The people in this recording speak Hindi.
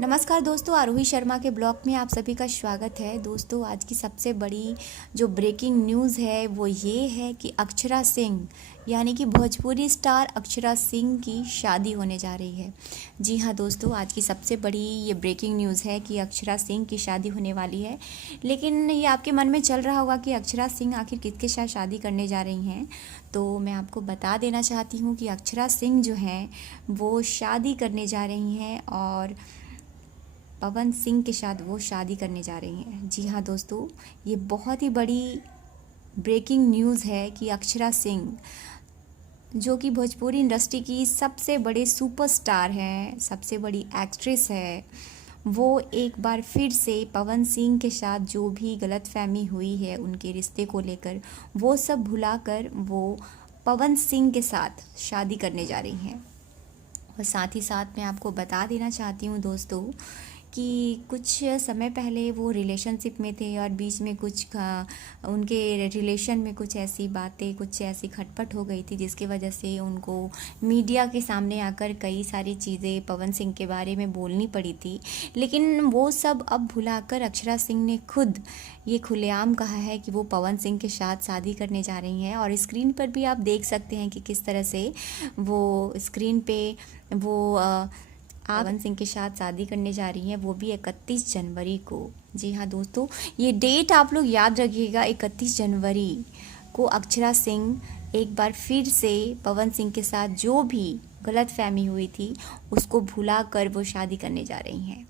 नमस्कार दोस्तों, आरोही शर्मा के ब्लॉग में आप सभी का स्वागत है। दोस्तों, आज की सबसे बड़ी जो ब्रेकिंग न्यूज़ है वो ये है कि अक्षरा सिंह यानी कि भोजपुरी स्टार अक्षरा सिंह की शादी होने जा रही है। जी हाँ दोस्तों, आज की सबसे बड़ी ये ब्रेकिंग न्यूज़ है कि अक्षरा सिंह की शादी होने वाली है। लेकिन ये आपके मन में चल रहा होगा कि अक्षरा सिंह आखिर किसके साथ शादी करने जा रही हैं। तो मैं आपको बता देना चाहती हूँ कि अक्षरा सिंह जो हैं वो शादी करने जा रही हैं और पवन सिंह के साथ वो शादी करने जा रही हैं। जी हाँ दोस्तों, ये बहुत ही बड़ी ब्रेकिंग न्यूज़ है कि अक्षरा सिंह जो कि भोजपुरी इंडस्ट्री की सबसे बड़े सुपरस्टार हैं, सबसे बड़ी एक्ट्रेस है, वो एक बार फिर से पवन सिंह के साथ जो भी गलतफहमी हुई है उनके रिश्ते को लेकर, वो सब भुलाकर वो पवन सिंह के साथ शादी करने जा रही हैं। और साथ ही साथ मैं आपको बता देना चाहती हूँ दोस्तों कि कुछ समय पहले वो रिलेशनशिप में थे और बीच में उनके रिलेशन में कुछ ऐसी बातें, कुछ ऐसी खटपट हो गई थी जिसकी वजह से उनको मीडिया के सामने आकर कई सारी चीज़ें पवन सिंह के बारे में बोलनी पड़ी थी। लेकिन वो सब अब भुलाकर अक्षरा सिंह ने खुद ये खुलेआम कहा है कि वो पवन सिंह के साथ शादी करने जा रही हैं। और स्क्रीन पर भी आप देख सकते हैं कि किस तरह से वो स्क्रीन पे वो पवन सिंह के साथ शादी करने जा रही हैं, वो भी 31 जनवरी को। जी हाँ दोस्तों, ये डेट आप लोग याद रखिएगा, 31 जनवरी को अक्षरा सिंह एक बार फिर से पवन सिंह के साथ जो भी गलतफहमी हुई थी उसको भुला कर वो शादी करने जा रही हैं।